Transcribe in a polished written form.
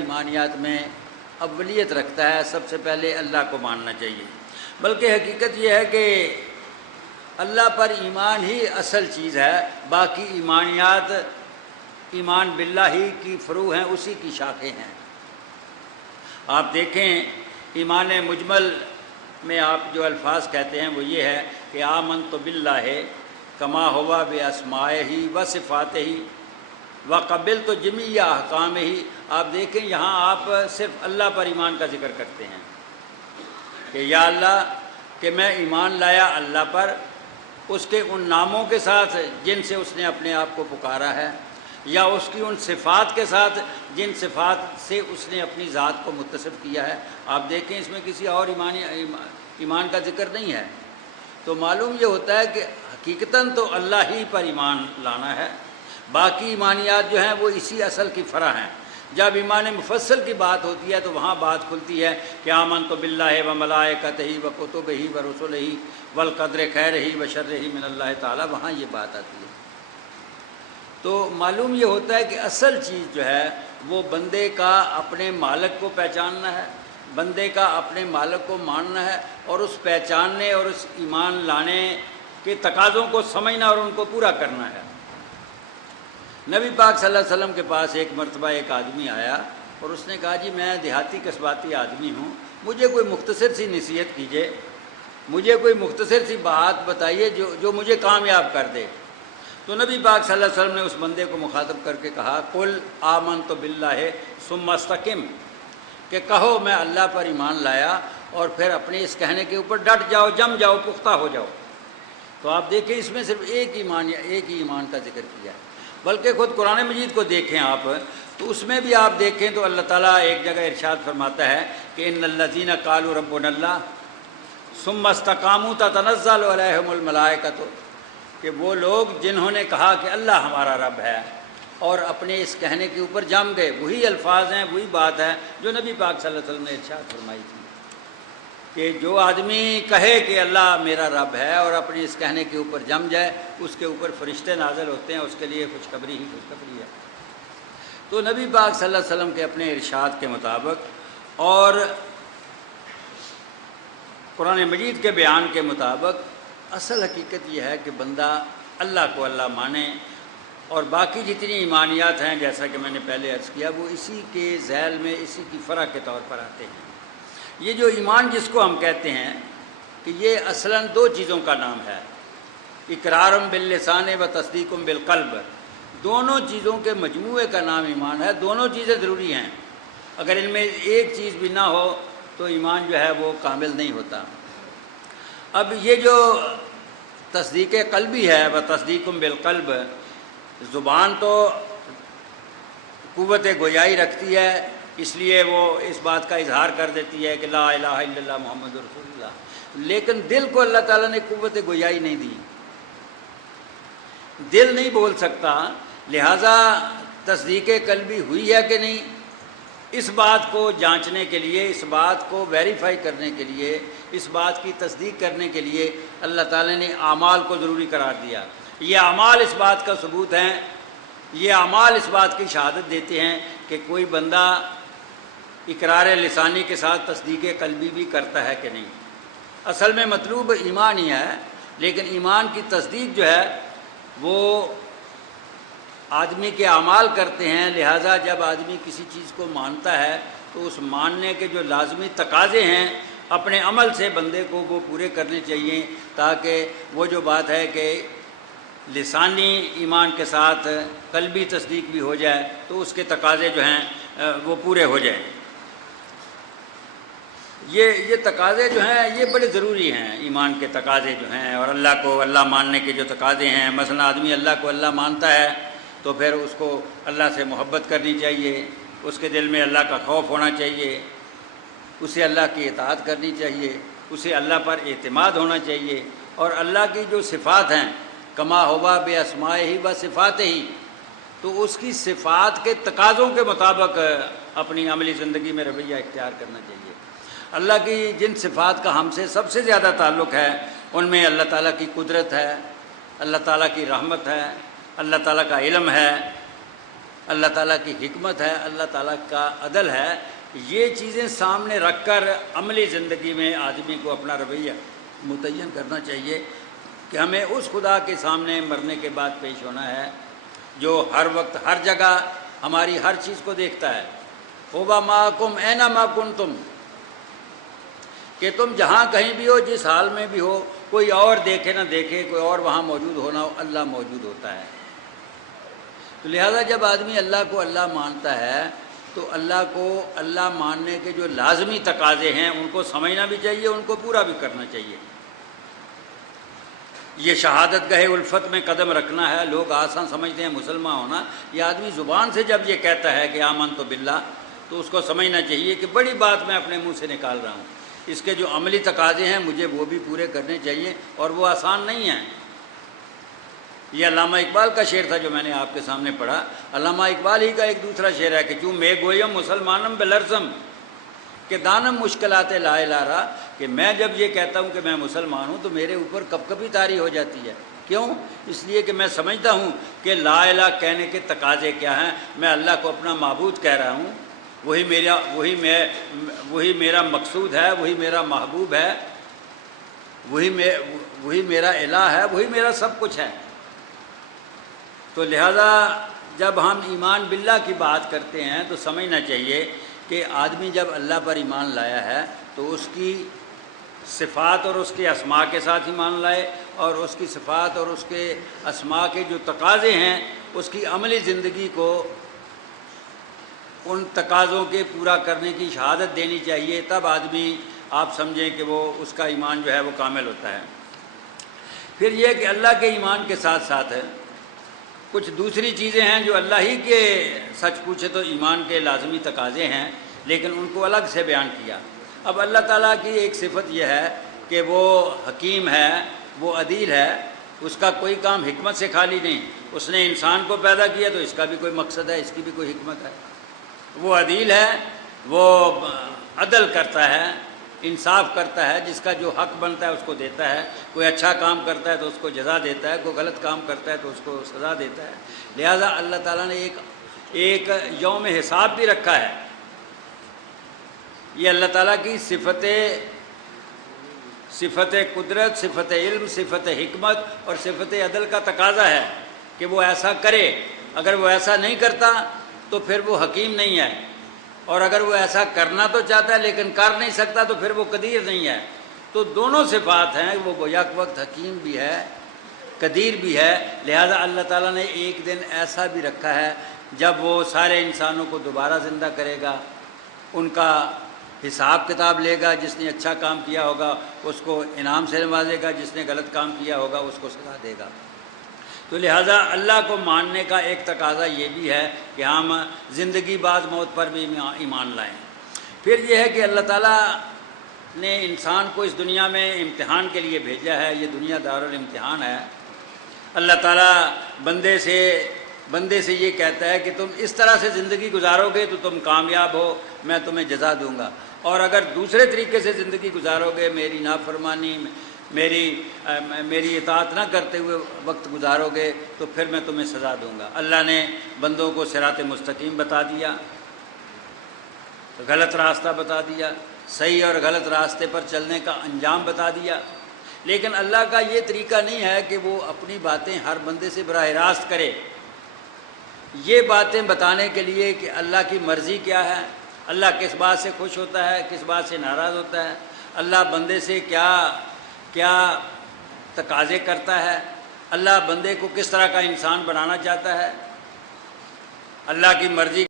ایمانیات میں اولیت رکھتا ہے، سب سے پہلے اللہ کو ماننا چاہیے۔ بلکہ حقیقت یہ ہے کہ اللہ پر ایمان ہی اصل چیز ہے، باقی ایمانیات ایمان باللہ ہی کی فروع ہیں، اسی کی شاخیں ہیں۔ آپ دیکھیں ایمان مجمل میں آپ جو الفاظ کہتے ہیں وہ یہ ہے کہ آمنت باللہ کما ہوا باسمائہ و صفاتہ و قبلت جمیع احکامہ۔ آپ دیکھیں یہاں آپ صرف اللہ پر ایمان کا ذکر کرتے ہیں کہ یا اللہ کہ میں ایمان لایا اللہ پر، اس کے ان ناموں کے ساتھ جن سے اس نے اپنے آپ کو پکارا ہے، یا اس کی ان صفات کے ساتھ جن صفات سے اس نے اپنی ذات کو متصف کیا ہے۔ آپ دیکھیں اس میں کسی اور ایمان کا ذکر نہیں ہے۔ تو معلوم یہ ہوتا ہے کہ حقیقتاً تو اللہ ہی پر ایمان لانا ہے، باقی ایمانیات جو ہیں وہ اسی اصل کی فرع ہیں۔ جب ایمان مفصل کی بات ہوتی ہے تو وہاں بات کھلتی ہے کہ آمنت باللہ و ملائکتہ و کتبہ و رسلہ والقدر خیرہ و شرہ من اللہ تعالی، وہاں یہ بات آتی ہے۔ تو معلوم یہ ہوتا ہے کہ اصل چیز جو ہے وہ بندے کا اپنے مالک کو پہچاننا ہے، بندے کا اپنے مالک کو ماننا ہے، اور اس پہچاننے اور اس ایمان لانے کے تقاضوں کو سمجھنا اور ان کو پورا کرنا ہے۔ نبی پاک صلی اللہ علیہ وسلم کے پاس ایک مرتبہ ایک آدمی آیا اور اس نے کہا جی میں دیہاتی قصباتی آدمی ہوں، مجھے کوئی مختصر سی نصیحت کیجیے، مجھے کوئی مختصر سی بات بتائیے جو مجھے کامیاب کر دے۔ تو نبی پاک صلی اللہ علیہ وسلم نے اس بندے کو مخاطب کر کے کہا قل آمنت باللہ ثم استقم، کہ کہو میں اللہ پر ایمان لایا اور پھر اپنے اس کہنے کے اوپر ڈٹ جاؤ، جم جاؤ، پختہ ہو جاؤ۔ تو آپ دیکھیں اس میں صرف ایک ہی ایمان کا ذکر کیا ہے۔ بلکہ خود قرآن مجید کو دیکھیں آپ تو اس میں بھی آپ دیکھیں تو اللہ تعالیٰ ایک جگہ ارشاد فرماتا ہے کہ ان الذین قالوا ربنا اللہ ثم استقاموا تتنزل علیہم الملائکۃ، کہ وہ لوگ جنہوں نے کہا کہ اللہ ہمارا رب ہے اور اپنے اس کہنے کے اوپر جم گئے، وہی الفاظ ہیں، وہی بات ہے جو نبی پاک صلی اللہ علیہ وسلم نے ارشاد فرمائی تھی کہ جو آدمی کہے کہ اللہ میرا رب ہے اور اپنے اس کہنے کے اوپر جم جائے، اس کے اوپر فرشتے نازل ہوتے ہیں، اس کے لیے خوشخبری ہی خوشخبری ہے۔ تو نبی پاک صلی اللہ علیہ وسلم کے اپنے ارشاد کے مطابق اور قرآن مجید کے بیان کے مطابق اصل حقیقت یہ ہے کہ بندہ اللہ کو اللہ مانے، اور باقی جتنی ایمانیات ہیں جیسا کہ میں نے پہلے عرض کیا وہ اسی کے ذیل میں، اسی کی فرع کے طور پر آتے ہیں۔ یہ جو ایمان جس کو ہم کہتے ہیں کہ یہ اصلاً دو چیزوں کا نام ہے، اقرار باللسان و تصدیق بالقلب، دونوں چیزوں کے مجموعے کا نام ایمان ہے۔ دونوں چیزیں ضروری ہیں، اگر ان میں ایک چیز بھی نہ ہو تو ایمان جو ہے وہ کامل نہیں ہوتا۔ اب یہ جو تصدیق قلبی ہے و تصدیق بالقلب، زبان تو قوت گویائی رکھتی ہے، اس لیے وہ اس بات کا اظہار کر دیتی ہے کہ لا الہ الا اللہ محمد رسول اللہ، لیکن دل کو اللہ تعالیٰ نے قوت گویائی نہیں دی، دل نہیں بول سکتا، لہٰذا تصدیق قلبی ہوئی ہے کہ نہیں، اس بات کو جانچنے کے لیے، اس بات کو ویریفائی کرنے کے لیے، اس بات کی تصدیق کرنے کے لیے اللہ تعالیٰ نے اعمال کو ضروری قرار دیا۔ یہ اعمال اس بات کا ثبوت ہیں، یہ اعمال اس بات کی شہادت دیتے ہیں کہ کوئی بندہ اقرار لسانی کے ساتھ تصدیق قلبی بھی کرتا ہے کہ نہیں۔ اصل میں مطلوب ایمان ہی ہے، لیکن ایمان کی تصدیق جو ہے وہ آدمی کے اعمال کرتے ہیں، لہٰذا جب آدمی کسی چیز کو مانتا ہے تو اس ماننے کے جو لازمی تقاضے ہیں اپنے عمل سے بندے کو وہ پورے کرنے چاہیے، تاکہ وہ جو بات ہے کہ لسانی ایمان کے ساتھ قلبی تصدیق بھی ہو جائے تو اس کے تقاضے جو ہیں وہ پورے ہو جائیں۔ یہ تقاضے جو ہیں یہ بڑے ضروری ہیں، ایمان کے تقاضے جو ہیں، اور اللہ کو اللہ ماننے کے جو تقاضے ہیں، مثلا آدمی اللہ کو اللہ مانتا ہے تو پھر اس کو اللہ سے محبت کرنی چاہیے، اس کے دل میں اللہ کا خوف ہونا چاہیے، اسے اللہ کی اطاعت کرنی چاہیے، اسے اللہ پر اعتماد ہونا چاہیے، اور اللہ کی جو صفات ہیں کما ہوا باسمائہ و صفاتہ، تو اس کی صفات کے تقاضوں کے مطابق اپنی عملی زندگی میں رویہ اختیار کرنا چاہیے۔ اللہ کی جن صفات کا ہم سے سب سے زیادہ تعلق ہے ان میں اللہ تعالیٰ کی قدرت ہے، اللہ تعالیٰ کی رحمت ہے، اللہ تعالیٰ کا علم ہے، اللہ تعالیٰ کی حکمت ہے، اللہ تعالیٰ کا عدل ہے، یہ چیزیں سامنے رکھ کر عملی زندگی میں آدمی کو اپنا رویہ متعین کرنا چاہیے کہ ہمیں اس خدا کے سامنے مرنے کے بعد پیش ہونا ہے جو ہر وقت ہر جگہ ہماری ہر چیز کو دیکھتا ہے۔ ہوبا معکم اینما کنتم، کہ تم جہاں کہیں بھی ہو، جس حال میں بھی ہو، کوئی اور دیکھے نہ دیکھے، کوئی اور وہاں موجود ہونا ہو، اللہ موجود ہوتا ہے۔ تو لہذا جب آدمی اللہ کو اللہ مانتا ہے تو اللہ کو اللہ ماننے کے جو لازمی تقاضے ہیں ان کو سمجھنا بھی چاہیے، ان کو پورا بھی کرنا چاہیے۔ یہ شہادت گاہ الفت میں قدم رکھنا ہے، لوگ آسان سمجھتے ہیں مسلمان ہونا، یہ آدمی زبان سے جب یہ کہتا ہے کہ آمنت باللہ تو اس کو سمجھنا چاہیے کہ بڑی بات میں اپنے منہ سے نکال رہا ہوں، اس کے جو عملی تقاضے ہیں مجھے وہ بھی پورے کرنے چاہیے، اور وہ آسان نہیں ہیں۔ یہ علامہ اقبال کا شعر تھا جو میں نے آپ کے سامنے پڑھا۔ علامہ اقبال ہی کا ایک دوسرا شعر ہے کہ چوں میں گویم مسلمانم بلرزم، کہ دانم مشکلات لا الارا، کہ میں جب یہ کہتا ہوں کہ میں مسلمان ہوں تو میرے اوپر کب کبھی طاری ہو جاتی ہے۔ کیوں؟ اس لیے کہ میں سمجھتا ہوں کہ لا الہ کہنے کے تقاضے کیا ہیں، میں اللہ کو اپنا معبود کہہ رہا ہوں، وہی میرا مقصود ہے، وہی میرا محبوب ہے، وہی میرا الہ ہے، وہی میرا سب کچھ ہے۔ تو لہذا جب ہم ایمان باللہ کی بات کرتے ہیں تو سمجھنا چاہیے کہ آدمی جب اللہ پر ایمان لایا ہے تو اس کی صفات اور اس کے اسماء کے ساتھ ایمان لائے، اور اس کی صفات اور اس کے اسماء کے جو تقاضے ہیں اس کی عملی زندگی کو ان تقاضوں کے پورا کرنے کی شہادت دینی چاہیے، تب آدمی آپ سمجھیں کہ وہ اس کا ایمان جو ہے وہ کامل ہوتا ہے۔ پھر یہ کہ اللہ کے ایمان کے ساتھ ساتھ کچھ دوسری چیزیں ہیں جو اللہ ہی کے سچ پوچھے تو ایمان کے لازمی تقاضے ہیں، لیکن ان کو الگ سے بیان کیا۔ اب اللہ تعالیٰ کی ایک صفت یہ ہے کہ وہ حکیم ہے، وہ عدیل ہے، اس کا کوئی کام حکمت سے خالی نہیں۔ اس نے انسان کو پیدا کیا تو اس کا بھی کوئی مقصد ہے، اس کی بھی کوئی حکمت ہے۔ وہ عدیل ہے، وہ عدل کرتا ہے، انصاف کرتا ہے، جس کا جو حق بنتا ہے اس کو دیتا ہے۔ کوئی اچھا کام کرتا ہے تو اس کو جزا دیتا ہے، کوئی غلط کام کرتا ہے تو اس کو سزا دیتا ہے۔ لہذا اللہ تعالیٰ نے ایک یوم حساب بھی رکھا ہے۔ یہ اللہ تعالیٰ کی صفت قدرت، صفت علم، صفت حکمت اور صفت عدل کا تقاضا ہے کہ وہ ایسا کرے۔ اگر وہ ایسا نہیں کرتا تو پھر وہ حکیم نہیں ہے، اور اگر وہ ایسا کرنا تو چاہتا ہے لیکن کر نہیں سکتا تو پھر وہ قدیر نہیں ہے۔ تو دونوں صفات ہیں، وہ یک وقت حکیم بھی ہے، قدیر بھی ہے۔ لہذا اللہ تعالیٰ نے ایک دن ایسا بھی رکھا ہے جب وہ سارے انسانوں کو دوبارہ زندہ کرے گا، ان کا حساب کتاب لے گا، جس نے اچھا کام کیا ہوگا اس کو انعام سے نوازے گا، جس نے غلط کام کیا ہوگا اس کو سزا دے گا۔ تو لہٰذا اللہ کو ماننے کا ایک تقاضا یہ بھی ہے کہ ہم زندگی بعد موت پر بھی ایمان لائیں۔ پھر یہ ہے کہ اللہ تعالیٰ نے انسان کو اس دنیا میں امتحان کے لیے بھیجا ہے، یہ دنیا دارالامتحان ہے۔ اللہ تعالیٰ بندے سے یہ کہتا ہے کہ تم اس طرح سے زندگی گزارو گے تو تم کامیاب ہو، میں تمہیں جزا دوں گا، اور اگر دوسرے طریقے سے زندگی گزارو گے، میری نافرمانی، میری اطاعت نہ کرتے ہوئے وقت گزارو گے تو پھر میں تمہیں سزا دوں گا۔ اللہ نے بندوں کو صراط مستقیم بتا دیا، غلط راستہ بتا دیا، صحیح اور غلط راستے پر چلنے کا انجام بتا دیا، لیکن اللہ کا یہ طریقہ نہیں ہے کہ وہ اپنی باتیں ہر بندے سے براہ راست کرے۔ یہ باتیں بتانے کے لیے کہ اللہ کی مرضی کیا ہے، اللہ کس بات سے خوش ہوتا ہے، کس بات سے ناراض ہوتا ہے، اللہ بندے سے کیا تقاضے کرتا ہے، اللہ بندے کو کس طرح کا انسان بنانا چاہتا ہے، اللہ کی مرضی